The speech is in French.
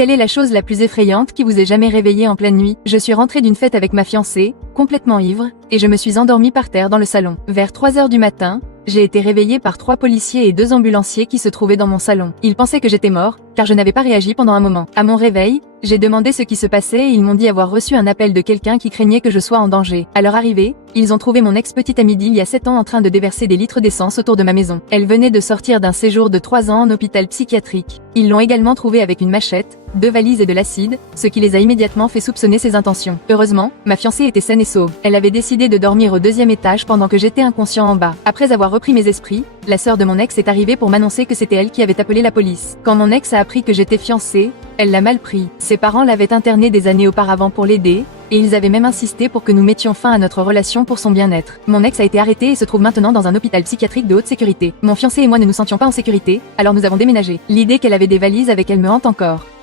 Quelle est la chose la plus effrayante qui vous ait jamais réveillé en pleine nuit? Je suis rentrée d'une fête avec ma fiancée, complètement ivre, et je me suis endormie par terre dans le salon. Vers 3 heures du matin, j'ai été réveillée par 3 policiers et 2 ambulanciers qui se trouvaient dans mon salon. Ils pensaient que j'étais mort, car je n'avais pas réagi pendant un moment. À mon réveil, j'ai demandé ce qui se passait et ils m'ont dit avoir reçu un appel de quelqu'un qui craignait que je sois en danger. À leur arrivée, ils ont trouvé mon ex-petite amie d'il y a 7 ans en train de déverser des litres d'essence autour de ma maison. Elle venait de sortir d'un séjour de 3 ans en hôpital psychiatrique. Ils l'ont également trouvée avec une machette, 2 valises et de l'acide, ce qui les a immédiatement fait soupçonner ses intentions. Heureusement, ma fiancée était saine et sauve. Elle avait décidé de dormir au 2e étage pendant que j'étais inconscient en bas. Après avoir repris mes esprits, la sœur de mon ex est arrivée pour m'annoncer que c'était elle qui avait appelé la police. Quand mon ex a appris que j'étais fiancée, elle l'a mal pris. Ses parents l'avaient interné des années auparavant pour l'aider, et ils avaient même insisté pour que nous mettions fin à notre relation pour son bien-être. Mon ex a été arrêté et se trouve maintenant dans un hôpital psychiatrique de haute sécurité. Mon fiancé et moi ne nous sentions pas en sécurité, alors nous avons déménagé. L'idée qu'elle avait des valises avec elle me hante encore.